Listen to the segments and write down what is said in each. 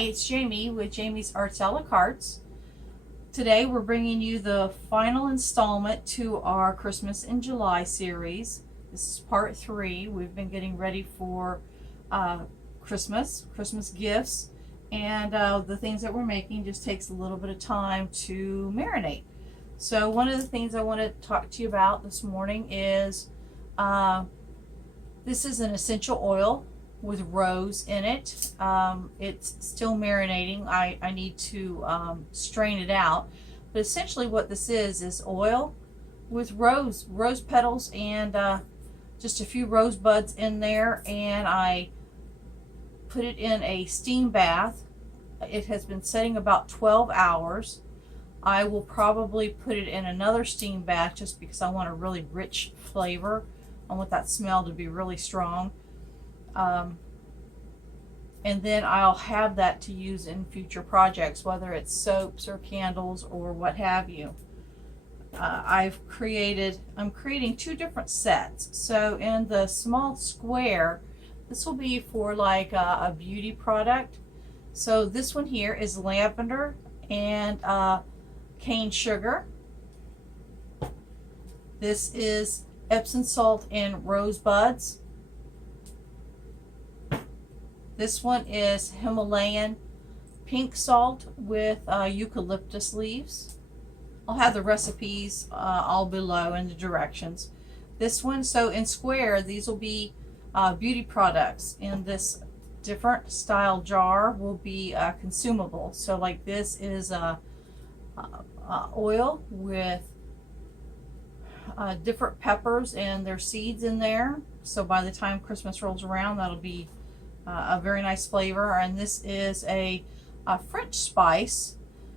Hi, it's Jamie with JamiesArtsaLaCartes. Today we're bringing you the final installment to our Christmas in July series. This is part 3. We've been getting ready for Christmas gifts, and the things that we're making just takes a little bit of time to marinate. So one of the things I want to talk to you about this morning is this is an essential oil with rose in it. It's still marinating. I need to strain it out. But essentially what this is oil with rose petals and just a few rose buds in there, and I put it in a steam bath. It has been setting about 12 hours. I will probably put it in another steam bath just because I want a really rich flavor. I want that smell to be really strong. And then I'll have that to use in future projects, whether it's soaps or candles or what have you. I'm creating 2 different sets. So in the small square, this will be for like a beauty product. So this one here is lavender and cane sugar. This is Epsom salt and rose buds. This one is Himalayan pink salt with eucalyptus leaves. I'll have the recipes all below in the directions. This one, so in square, these will be beauty products. In this different style jar will be consumable. So like this is oil with different peppers and their seeds in there. So by the time Christmas rolls around, that'll be a very nice flavor. And this is a French spice.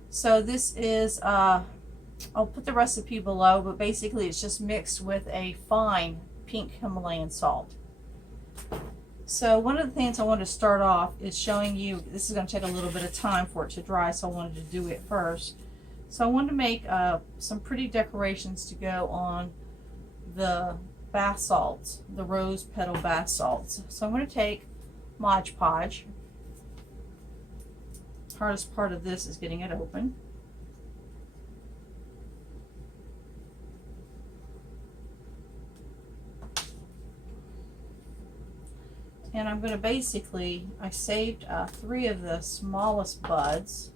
So this is I'll put the recipe below, but basically it's just mixed with a fine pink Himalayan salt. So one of the things I wanted to start off is showing you, this is going to take a little bit of time for it to dry, so I wanted to do it first. So I wanted to make some pretty decorations to go on the bath salts, the rose petal bath salts. So I'm going to take Mod Podge. Hardest part of this is getting it open. And I'm going to basically, I saved 3 of the smallest buds.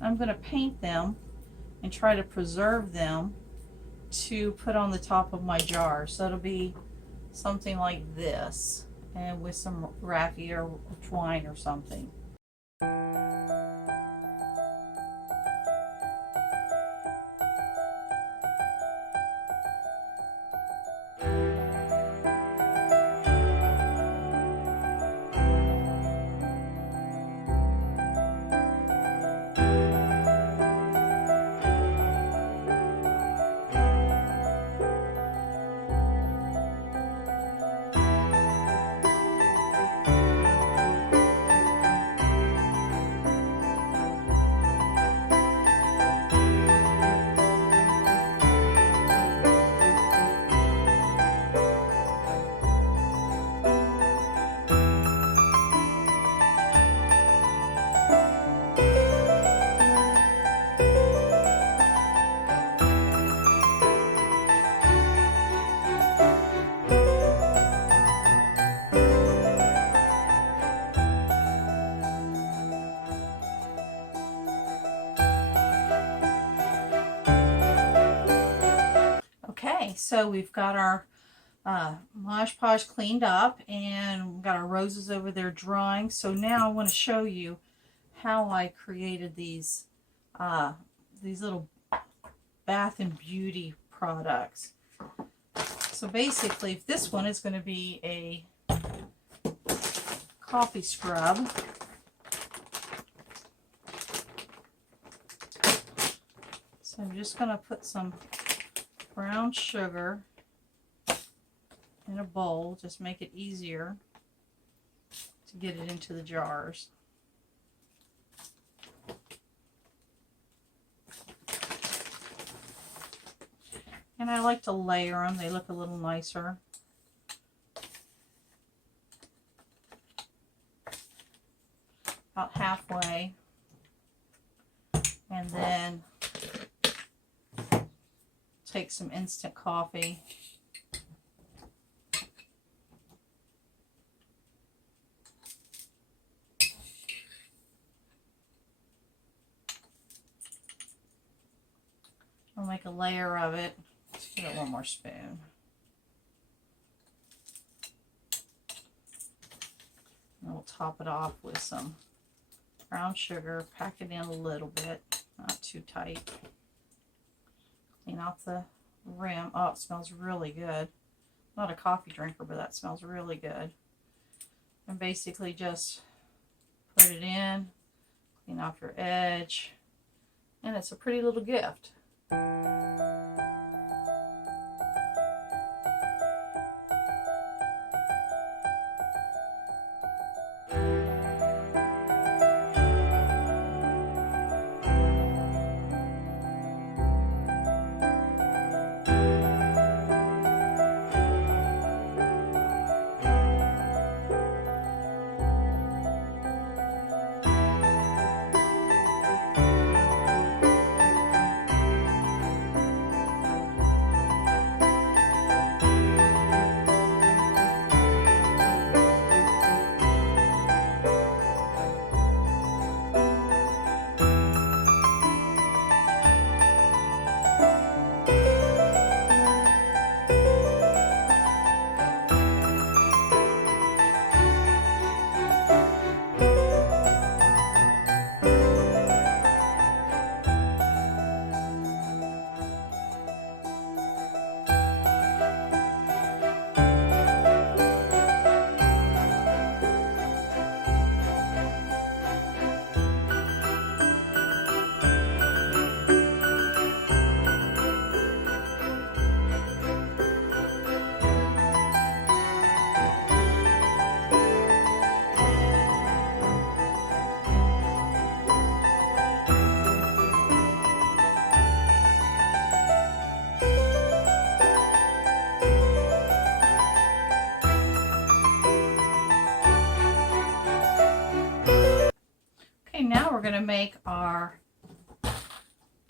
I'm going to paint them and try to preserve them to put on the top of my jar. So it'll be something like this, and with some raffia or twine or something. Okay, so we've got our Mod Podge cleaned up, and we've got our roses over there drying. So now I want to show you how I created these little bath and beauty products. So basically, this one is going to be a coffee scrub. So I'm just going to put some brown sugar in a bowl, just make it easier to get it into the jars. And I like to layer them, they look a little nicer. about halfway, and then take some instant coffee. I'll make a layer of it. Let's give it one more spoon. And we'll top it off with some brown sugar. Pack it in a little bit, not too tight. Clean off the rim. Oh, it smells really good. Not a coffee drinker, but that smells really good. And basically just put it in, clean off your edge, and it's a pretty little gift. Now we're going to make our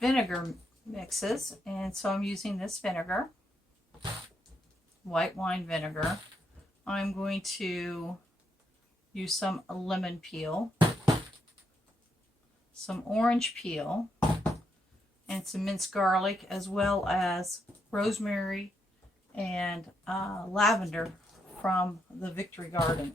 vinegar mixes, and so I'm using this vinegar, white wine vinegar. I'm going to use some lemon peel, some orange peel, and some minced garlic, as well as rosemary and lavender from the Victory Garden.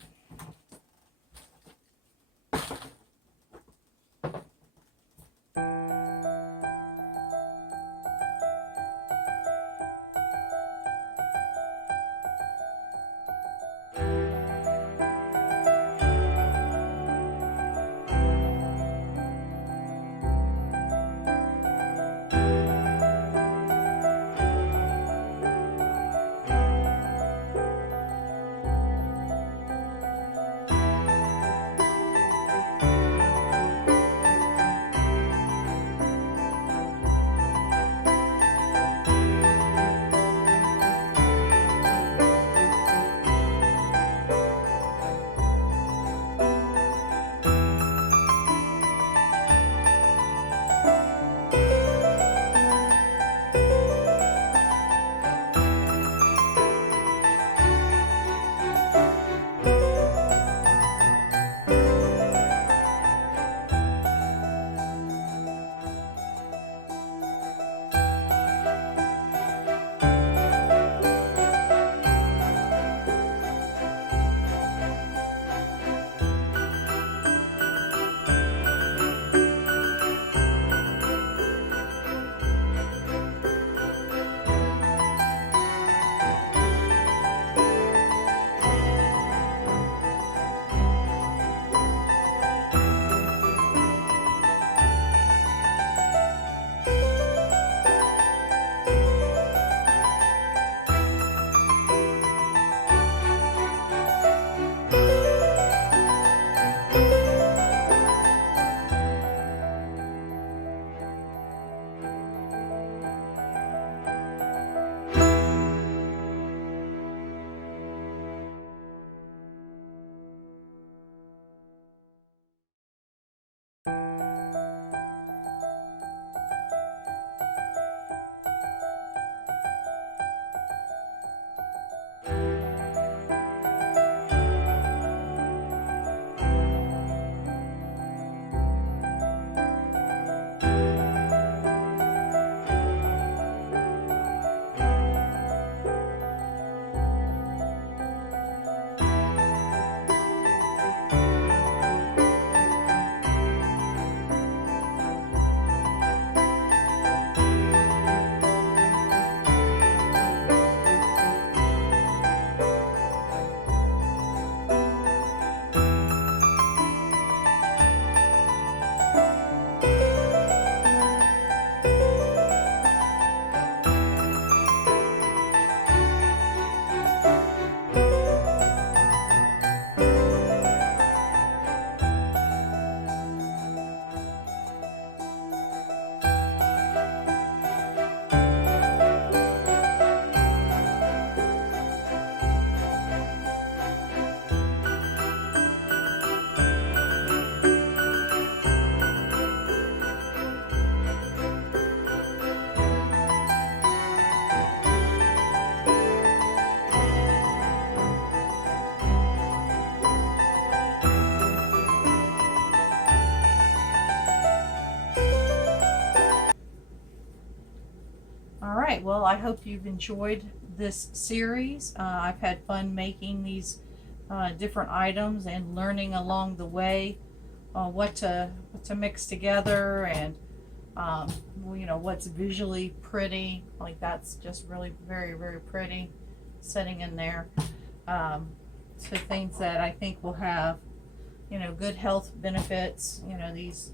well, I hope you've enjoyed this series. I've had fun making these different items and learning along the way what to mix together, and you know, what's visually pretty. Like that's just really very, very pretty sitting in there. So things that I think will have, you know, good health benefits. You know, these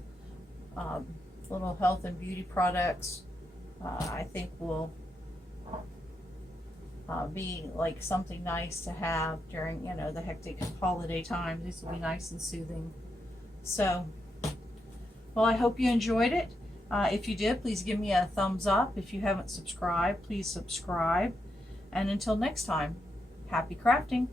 little health and beauty products I think will be like something nice to have during, you know, the hectic holiday time. These will be nice and soothing. So, well, I hope you enjoyed it. If you did, please give me a thumbs up. If you haven't subscribed, please subscribe. And until next time, happy crafting.